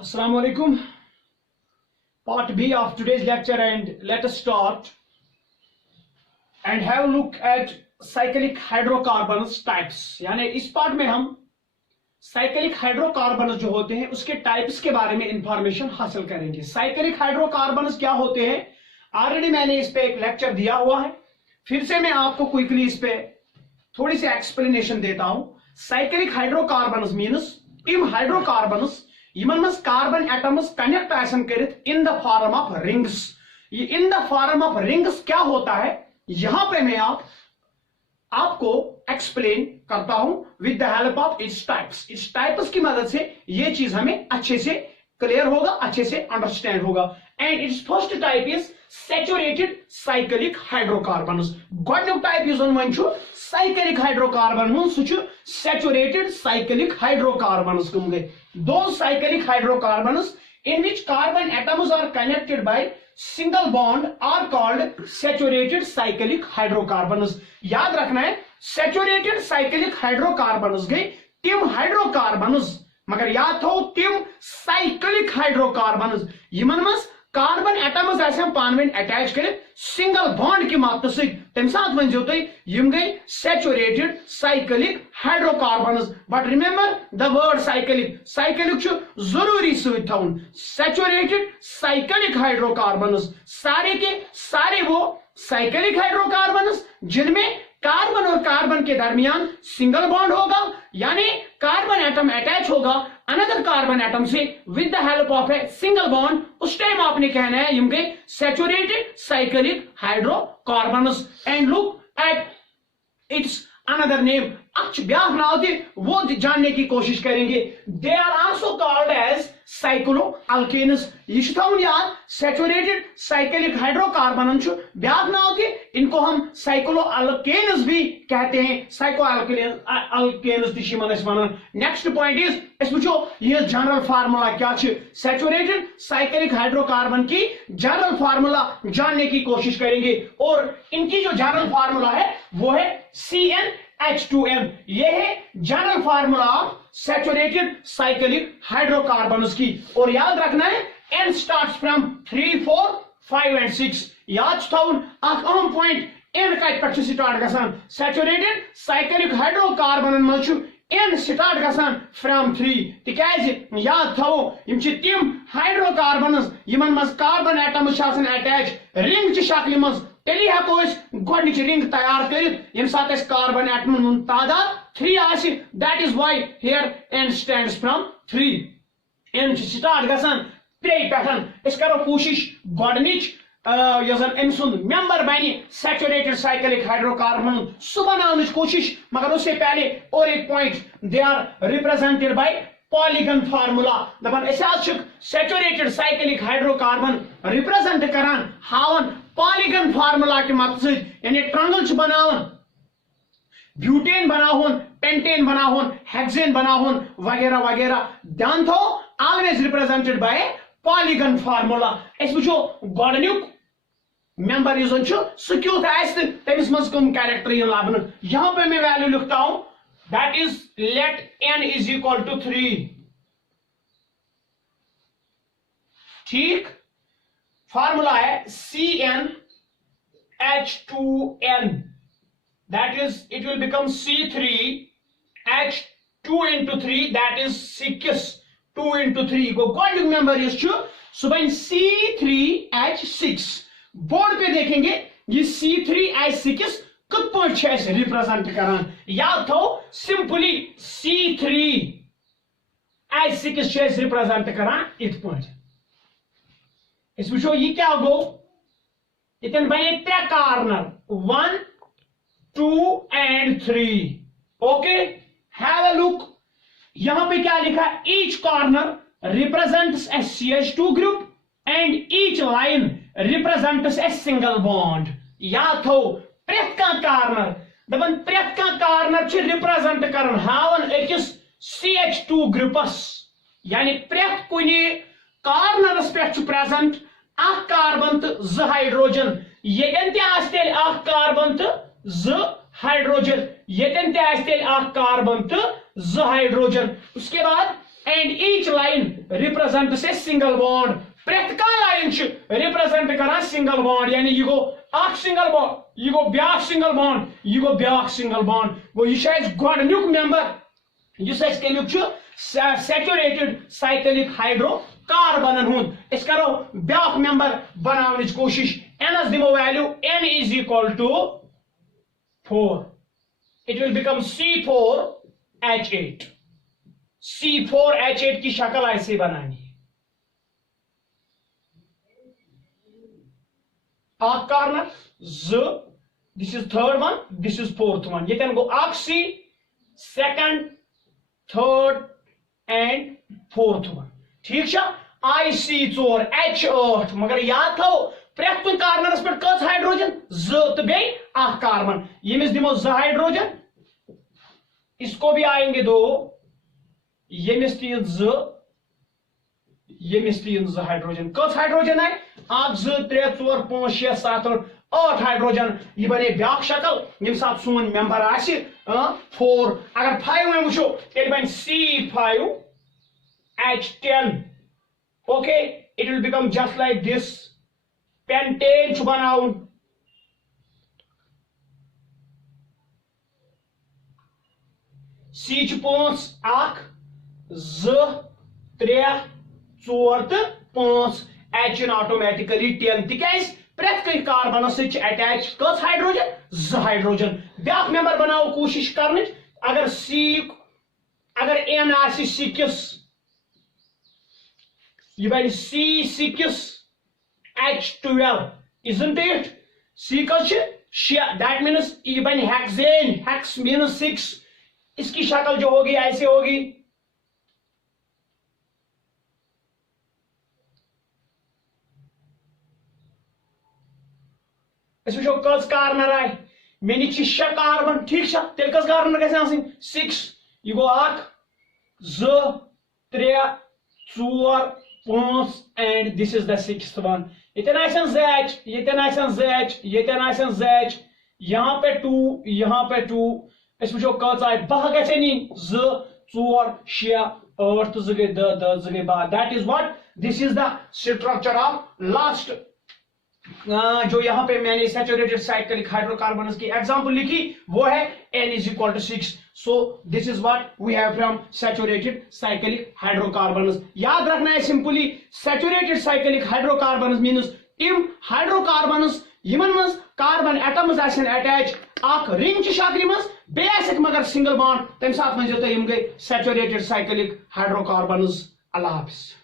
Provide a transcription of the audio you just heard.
Assalamu alaikum. Part B of today's lecture, and let us start and have a look at cyclic hydrocarbons types. यानी इस part में हम cyclic hydrocarbons जो होते हैं उसके टाइप्स के बारे में इंफॉर्मेशन हासिल करेंगे. साइक्लिक हाइड्रोकार्बन्स क्या होते हैं, ऑलरेडी मैंने इस पे एक लेक्चर दिया हुआ है. फिर से मैं आपको क्विकली इस पे थोड़ी सी एक्सप्लेनेशन देता हूं. साइक्लिक हाइड्रोकार्बन्स मीन्स टिम हाइड्रोकार्बन्स यमन मज कार्बन एटम्स कनेक्ट आसन करित in the form of rings. ये in the form of rings क्या होता है, यहां पे मैं आपको एक्सप्लेन करता हूं with the help of its types. Its types की मदद से ये चीज हमें अच्छे से क्लियर होगा, अच्छे से अंडरस्टैंड होगा. And its first type is saturated cyclic hydrocarbons. गोडनुक type is one cyclic hydrocarbon सह सैचुरेटेड साइक्लिक हाइड्रोकार्बन्स कम गए. Those cyclic hydrocarbons in which carbon atoms are connected by single bond are called saturated cyclic hydrocarbons. याद रखना है, saturated cyclic hydrocarbons गए Tim hydrocarbons, मगर याद थो टिम साइक्लिक हाइड्रोकार्बन्स यमन मज कार्बन एटम्स आसन पानवेन अटैच कर सिंगल बॉन्ड की मदद से तम सात वनो तुम यम गई saturated cyclic hydrocarbons. But remember the word cyclic. Cyclic जरूरी थवन. सैचुरेटेड साइक्लिक हाइड्रोकार्बन्स सारे के सारे वो साइक्लिक हाइड्रोकार्बन्स जिनमें कार्बन और कार्बन के दरमियान सिंगल बॉन्ड होगा, यानी कार्बन एटम अटैच होगा अनदर कार्बन एटम से with the help of a single bond. उस टाइम आपने कहना है यम गए saturated cyclic hydrocarbons. And look at its another name. ब्याह नाव दे वो जानने की कोशिश करेंगे. They are also called as cyclo alkanes. यह थवन याद, सैचुरेटेड साइक्लिक हाइड्रोकार्बन ब्याह नाव दे, इनको हम साइक्लो अल्केन्स भी कहते हैं. Cyclo alkanes one. Next point is इस वो यह जनरल फार्मूला क्या. सैचुरेटेड साइक्लिक हाइड्रोकार्बन की जनरल फार्मूला जानने की कोशिश करेंगे, और इनकी जो जनरल फार्मूला है वो है CnH2n. यह है general formula of saturated cyclic hydrocarbons की. और याद रखना है N स्टार्ट्स फ्रॉम 3, 4, 5 and 6. याद थवन अहम पॉइंट N कत पे स्टार्ट गसान. सैचुरेटेड साइक्लिक हाइड्रोकार्बन मज N स्टार्ट गसान फ्रॉम 3. तिकाज याद थवो यम तिम हाइड्रोकार्बन्स यमन मज कार्बन एटम्स अटैच रिंग च शक्ल मज. तेली हेको गोडनिच रिंग तैयार कर यम सात कार्बन एटमन तादाद 3 आसि. That is why here N stands from 3. N start गसान 3 पे. करो कोशिश गोडनिच अम सुंद मेंबर बन सैचुरेटेड साइक्लिक हाइड्रोकार्बन सह बनाने कोशिश, मगर उससे पहले और एक point, they are represented by polygon formula. दपान सैचुरेटेड साइक्लिक हाइड्रोकार्बन रिप्रेजेंट करान हावन पॉलीगन फार्मूला के मदद से, यानी ट्रायंगल बनावन, ब्यूटेन बनावन, पेंटेन बनावन, हेक्सेन बनावन वगैरह वगैरह. ध्यान थो always represented by polygon formula. वो गोडनुक मेंबर यूजन सह क्युत तमिस मज कम कैरेक्टर लबन. यहां पे मैं वैल्यू लिखता हूं, that is let N is equal to 3. ठीक, फार्मूला है CnH2n. That is it will become C3H2 into 3, that is 6. 2 into 3 गो गोल्ड मेंबर इज सुबह C3H6. बोर्ड पे देखेंगे ये C3H6 कत पे रिप्रेजेंट करान. याद थो सिंपली C3H6 रिप्रेजेंट करान इत पे. वो ये क्या गो, इतन बने 3 corner 1, 2 and 3. Okay, have a look. यहां पे क्या लिखा, each corner represents A CH2 group and each line represents A single bond. याद थो प्रेत का कार्नर दपन प्रेत का कार्नर रिप्रेजेंट कर हावन अकिस CH2 ग्रुपस, यानी प्रेत कुनि कार्नरस पे प्रेजेंट अख कार्बन तो 2 हाइड्रोजन. यन तेल अख कार्बन तो 2 हाइड्रोजन, यन तेल अख कार्बन तो 2 हाइड्रोजन. उसके बाद and each line represents a single bond. Pret ka line represent karan single bond. Yani you go ak single bond, you go byak single bond, you go byak single bond. Go you guys got a new member. You guys can look saturated cyclic hydrocarbon hund. Is karo byak member banavnich koshish. N as demo value n is equal to 4. It will become C4H8. C4H8 की शक्ल ऐसे बनानी है. Arc corner Z. This is third one. This is fourth one. ये तेन को arc C, second, third and fourth one. ठीक है? IC4 H8 मगर याद था प्रेत कुन कार्बनस पे कस हाइड्रोजन Z तो बे आख कार्बन यमिस दिमो Z हाइड्रोजन इसको भी आएंगे 2 यमिस तीन Z हाइड्रोजन कस हाइड्रोजन है आख Z 3 4 5 6 7 8 हाइड्रोजन ये बने ब्याक शक्ल यम साथ सोन मेंबर आसि 4 अगर 5 में वुचो तेल बन C5H10 okay it will become just like this. Pentane छु बनाउन C छु 5 1 2 3 4 तो 5 H इन ऑटोमेटिकली 10 तिकाइस प्रेत कई कार्बन से अटैच कस हाइड्रोजन Z हाइड्रोजन ब्याक मेंबर बनाओ कोशिश करने अगर C अगर N आसी 6 ये बन C6 H12 isn't it? C कछ that means ये बन hexane hex means 6 इसकी शक्ल जो होगी ऐसे होगी इसमें जो कस कार्बन आए मैंने चिश्या कार्बन ठीक है तेल कस कार्बन कैसे आसिन 6 ये गो आख Z 3 4 5 and this is the 6th one. इतना ZH, इतना ZH, इतना ZH, यहाँ पे 2, यहाँ पे 2, इसमें जो कौन सा है बाहर कैसे नहीं Z 4 6 8 जगह 10 जगह 12. That is what this is the structure of last जो यहाँ पे मैंने सैचुरेटेड साइक्लिक हाइड्रोकार्बन की एग्जांपल लिखी वो है N is equal to 6. So this is what we have from saturated cyclic hydrocarbons. याद रखना है simply saturated cyclic hydrocarbons means टिम हाइड्रोकार्बन्स यमन मज कार्बन एटम्स आसन अटैच अख रिंग च शक्ल मज बेसिक मगर सिंगल बॉन्ड तम साथ मज यम गई सैचुरेटेड साइक्लिक हाइड्रोकार्बन्स. अल्लाह हाफिज.